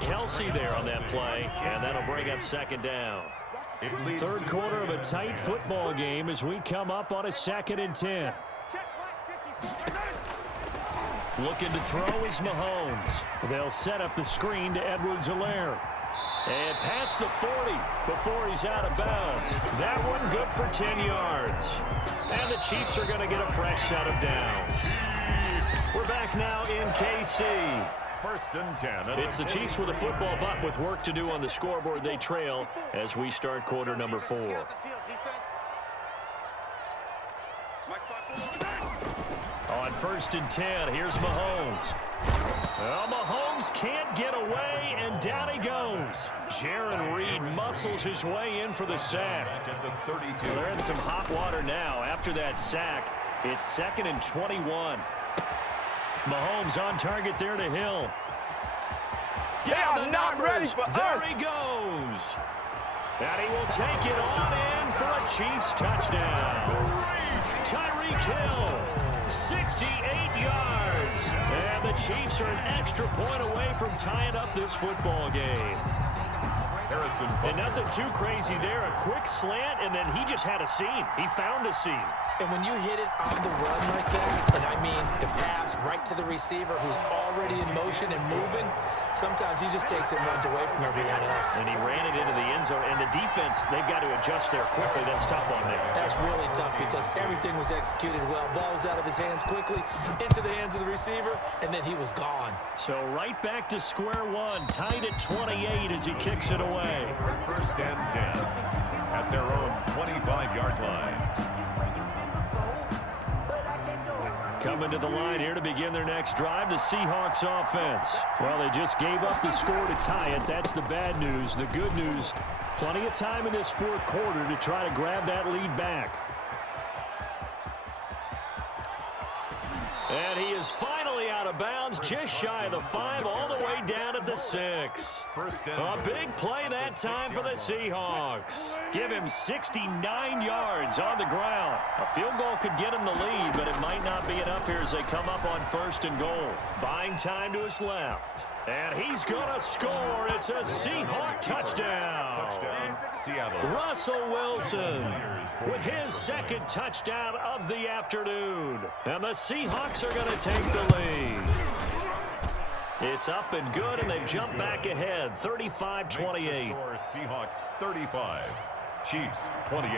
Kelce there on that play, and that'll bring up second down. Third quarter of a tight football game as we come up on a 2nd and 10. Looking to throw is Mahomes. They'll set up the screen to Edwards-Helaire. And past the 40 before he's out of bounds. That one good for 10 yards. And the Chiefs are going to get a fresh set of downs. We're back now in KC. 1st and 10. It's the Chiefs with a football, but with work to do on the scoreboard, they trail as we start quarter number 4. On 1st and 10, here's Mahomes. Well, Mahomes can't get away, and down he goes. Jaron Reed muscles his way in for the sack. They're in some hot water now. After that sack, it's 2nd and 21. Mahomes on target there to Hill. Down the numbers. There he goes. And he will take it on in for a Chiefs touchdown. Tyreek Hill, 68 yards. And the Chiefs are an extra point away from tying up this football game. And nothing too crazy there. A quick slant, and then he just had a seam. He found a seam. And when you hit it on the run like that, and I mean the pass right to the receiver who's already in motion and moving, sometimes he just takes it and runs away from everyone else. And he ran it into the end zone. And the defense, they've got to adjust there quickly. That's tough on them. That's really tough because everything was executed well. Ball was out of his hands quickly, into the hands of the receiver, and then he was gone. So right back to square one, tied at 28 as he kicks it away. 1st and 10 at their own 25-yard line. Coming to the line here to begin their next drive, the Seahawks offense. Well, they just gave up the score to tie it. That's the bad news. The good news, plenty of time in this 4th quarter to try to grab that lead back. And he is finally out of bounds, just shy of the 5, all the way down at the 6. A big play that time for the Seahawks. Give him 69 yards on the ground. A field goal could get him the lead, but it might not be enough here as they come up on 1st and goal. Buying time to his left. And he's going to score. It's a Seahawk touchdown. Seattle. Russell Wilson with his 2nd touchdown of the afternoon. And the Seahawks are going to take the lead. It's up and good, and they've jumped back ahead, 35-28. Seahawks 35, Chiefs 28.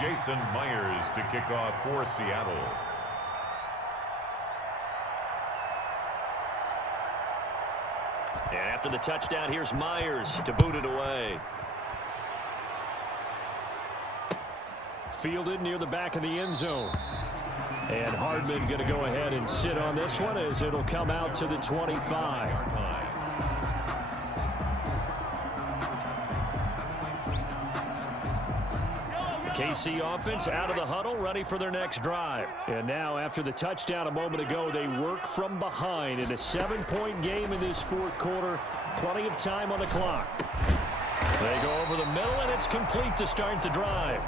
Jason Myers to kick off for Seattle. And after the touchdown, here's Myers to boot it away. Fielded near the back of the end zone. And Hardman going to go ahead and sit on this one as it'll come out to the 25. KC offense out of the huddle, ready for their next drive. And now, after the touchdown a moment ago, they work from behind in a 7-point game in this 4th quarter. Plenty of time on the clock. They go over the middle, and it's complete to start the drive.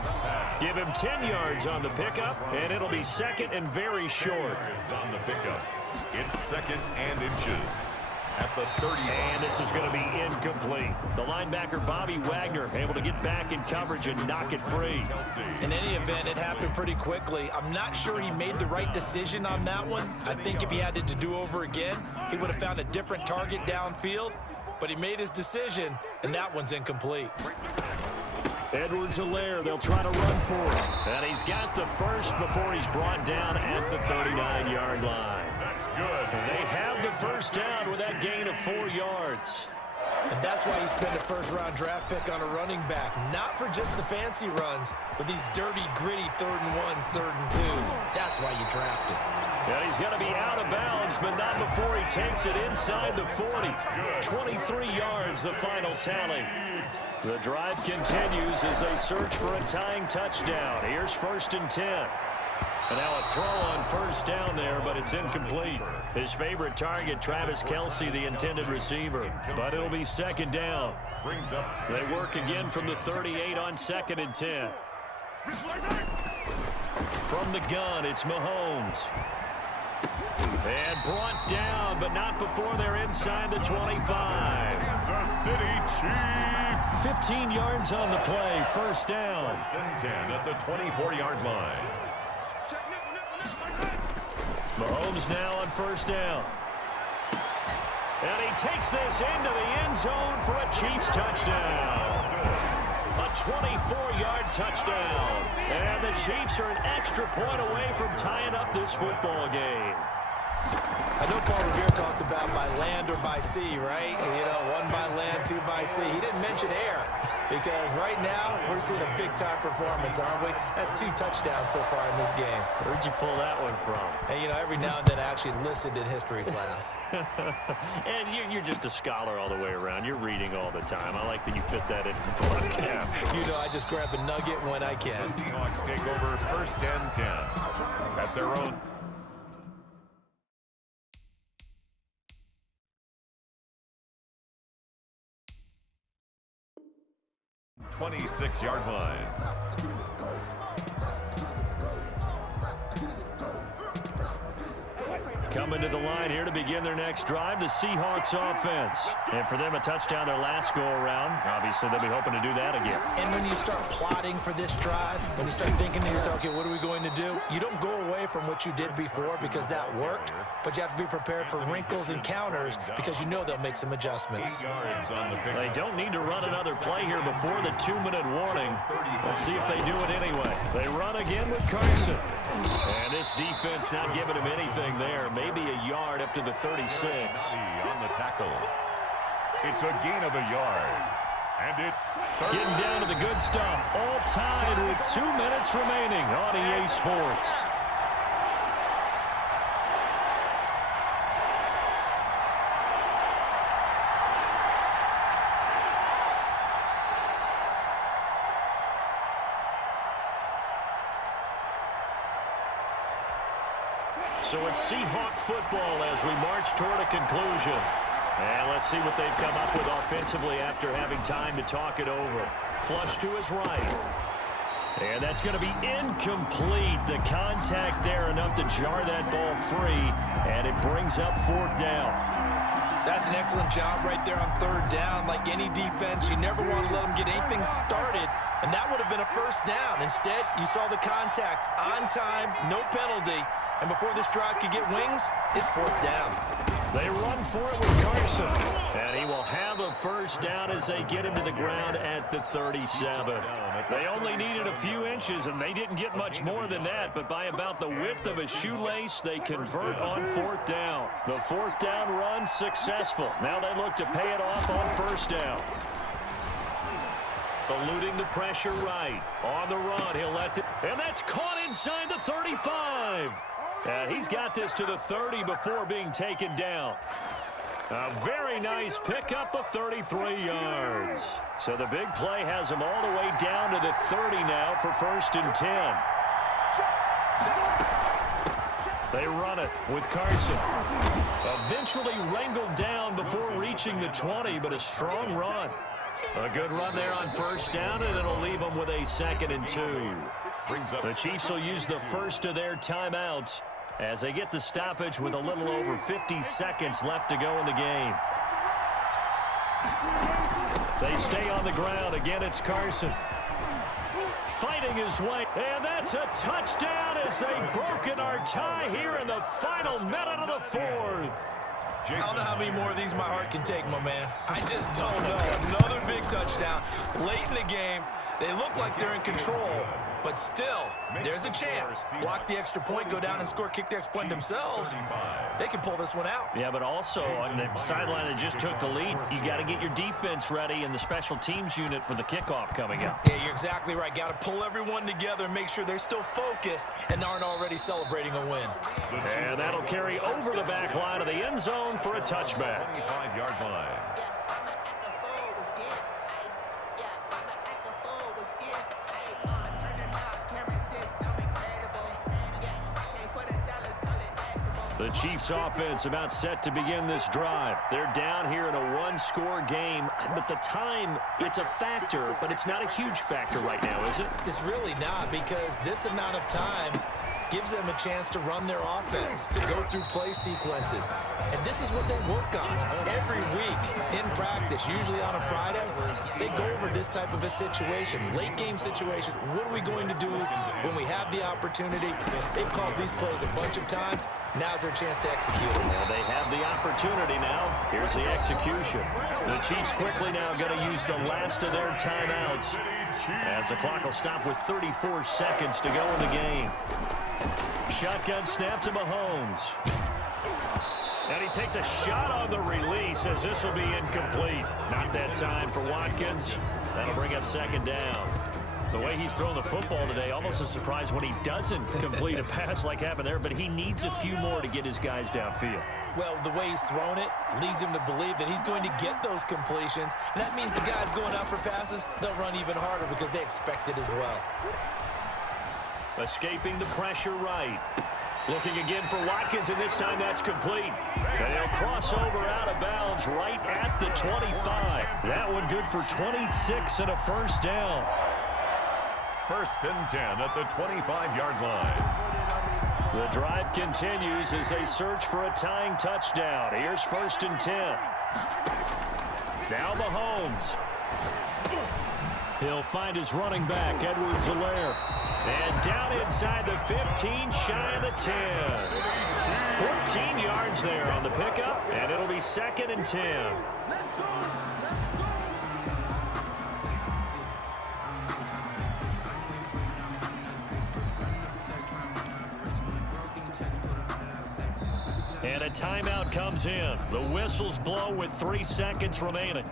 Give him 10 yards on the pickup, and it'll be 2nd and very short. On the pickup, it's 2nd and inches. At the 30. And this is going to be incomplete. The linebacker, Bobby Wagner, able to get back in coverage and knock it free. In any event, it happened pretty quickly. I'm not sure he made the right decision on that one. I think if he had it to do over again, he would have found a different target downfield. But he made his decision, and that one's incomplete. Edwards-Helaire, they'll try to run for it. And he's got the first before he's brought down at the 39-yard line. That's good. They have the first down with that gain of 4 yards. And that's why you spend a first-round draft pick on a running back. Not for just the fancy runs, but these dirty, gritty 3rd and 1s, 3rd and 2s. That's why you draft him. And he's going to be out of bounds, but not before he takes it inside the 40. 23 yards, the final tally. The drive continues as they search for a tying touchdown. Here's 1st and 10. And now a throw on 1st down there, but it's incomplete. His favorite target, Travis Kelce, the intended receiver. But it'll be 2nd down. They work again from the 38 on 2nd and 10. From the gun, it's Mahomes. And brought down, but not before they're inside the 25. Kansas City Chiefs. 15 yards on the play, first down. First and 10 at the 24-yard line. Mahomes now on first down. And he takes this into the end zone for a Chiefs touchdown. A 24-yard touchdown. And the Chiefs are an extra point away from tying up this football game. I know Paul Revere talked about by land or by sea, right? You know, one by land, two by sea. He didn't mention air because right now we're seeing a big-time performance, aren't we? That's 2 touchdowns so far in this game. Where'd you pull that one from? And, you know, every now and then I actually listened in history class. And you're just a scholar all the way around. You're reading all the time. I like that you fit that in the podcast. You know, I just grab a nugget when I can. The Seahawks take over first and 10 at their own. 26-yard line. Coming to the line here to begin their next drive, the Seahawks offense. And for them, a touchdown their last go-around. Obviously, they'll be hoping to do that again. And when you start plotting for this drive, when you start thinking to yourself, okay, what are we going to do? You don't go away from what you did before because that worked, but you have to be prepared for wrinkles and counters because you know they'll make some adjustments. They don't need to run another play here before the 2-minute warning. Let's see if they do it anyway. They run again with Carson. And this defense not giving him anything there. Maybe a yard up to the 36. On the tackle. It's a gain of a yard. And it's getting down to the good stuff. All tied with 2 minutes remaining on EA Sports. So it's Seahawk football as we march toward a conclusion. And let's see what they've come up with offensively after having time to talk it over. Flush to his right. And that's going to be incomplete. The contact there enough to jar that ball free. And it brings up 4th down. That's an excellent job right there on 3rd down. Like any defense, you never want to let them get anything started. And that would have been a first down. Instead, you saw the contact on time, no penalty. And before this drive could get wings, it's 4th down. They run for it with Carson. And he will have a first down as they get him to the ground at the 37. They only needed a few inches, and they didn't get much more than that. But by about the width of a shoelace, they convert on 4th down. The 4th down run successful. Now they look to pay it off on 1st down. Eluding the pressure right. On the run, he'll let it. And that's caught inside the 35. And he's got this to the 30 before being taken down. A very nice pickup of 33 yards. So the big play has him all the way down to the 30 now for 1st and 10. They run it with Carson. Eventually wrangled down before reaching the 20, but a strong run. A good run there on 1st down, and it'll leave them with a 2nd and 2. The Chiefs will use the first of their timeouts as they get the stoppage with a little over 50 seconds left to go in the game. They stay on the ground. Again, it's Carson. Fighting his way. And that's a touchdown as they've broken our tie here in the final minute of the 4th. I don't know how many more of these my heart can take, my man. I just don't know. Another big touchdown. Late in the game, they look like they're in control. But still, there's a chance. Block the extra point, go down and score, kick the extra point themselves. They can pull this one out. Yeah, but also on the sideline that just took the lead, you got to get your defense ready and the special teams unit for the kickoff coming up. Yeah, you're exactly right. Got to pull everyone together and make sure they're still focused and aren't already celebrating a win. And that'll carry over the back line of the end zone for a touchback. 25-yard line. The Chiefs offense about set to begin this drive. They're down here in a one-score game, but the time, it's a factor, but it's not a huge factor right now, is it? It's really not, because this amount of time, gives them a chance to run their offense, to go through play sequences. And this is what they work on every week in practice, usually on a Friday. They go over this type of a situation, late game situation. What are we going to do when we have the opportunity? They've called these plays a bunch of times. Now's their chance to execute them. Well, they have the opportunity now. Here's the execution. The Chiefs quickly now going to use the last of their timeouts, as the clock will stop with 34 seconds to go in the game. Shotgun snap to Mahomes. And he takes a shot on the release, as this will be incomplete. Not that time for Watkins. That'll bring up second down. The way he's throwing the football today, almost a surprise when he doesn't complete a pass like happened there, but he needs a few more to get his guys downfield. Well, the way he's thrown it leads him to believe that he's going to get those completions. And that means the guys going out for passes, they'll run even harder because they expect it as well. Escaping the pressure right. Looking again for Watkins, and this time that's complete. And he'll cross over out of bounds right at the 25. That one good for 26 and a first down. 1st and 10 at the 25-yard line. The drive continues as they search for a tying touchdown. Here's 1st and 10. Now Mahomes. He'll find his running back, Edwards-Helaire. And down inside the 15, shy of the 10. 14 yards there on the pickup, and it'll be 2nd and 10. And a timeout comes in. The whistles blow with 3 seconds remaining.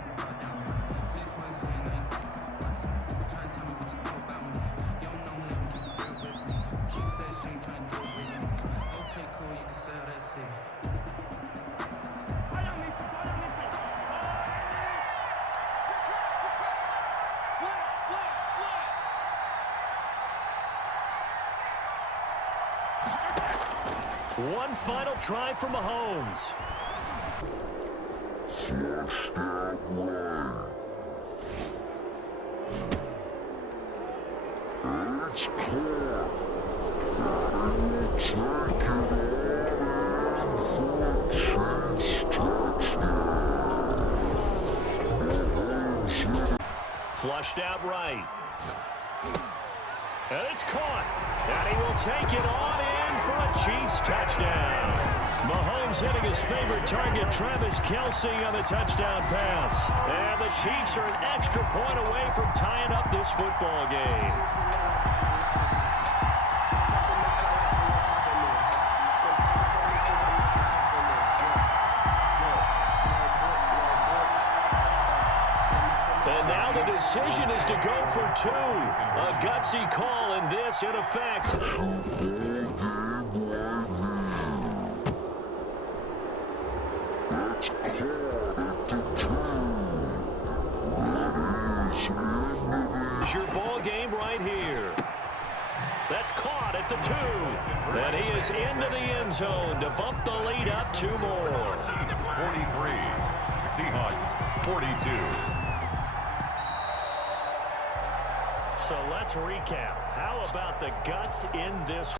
One final try for Mahomes. Flushed out right. It's caught. And he will take it all in for a Chiefs touchdown. Mahomes hit it. Flushed out right. And it's caught. And he will take it on in for a Chiefs touchdown. Mahomes hitting his favorite target, Travis Kelce, on the touchdown pass. And the Chiefs are an extra point away from tying up this football game. And now the decision is to go for 2. A gutsy call, and this in effect. Your ball game right here. That's caught at the 2. And he is into the end zone to bump the lead up 2 more. Chiefs 43, Seahawks 42. So let's recap. How about the guts in this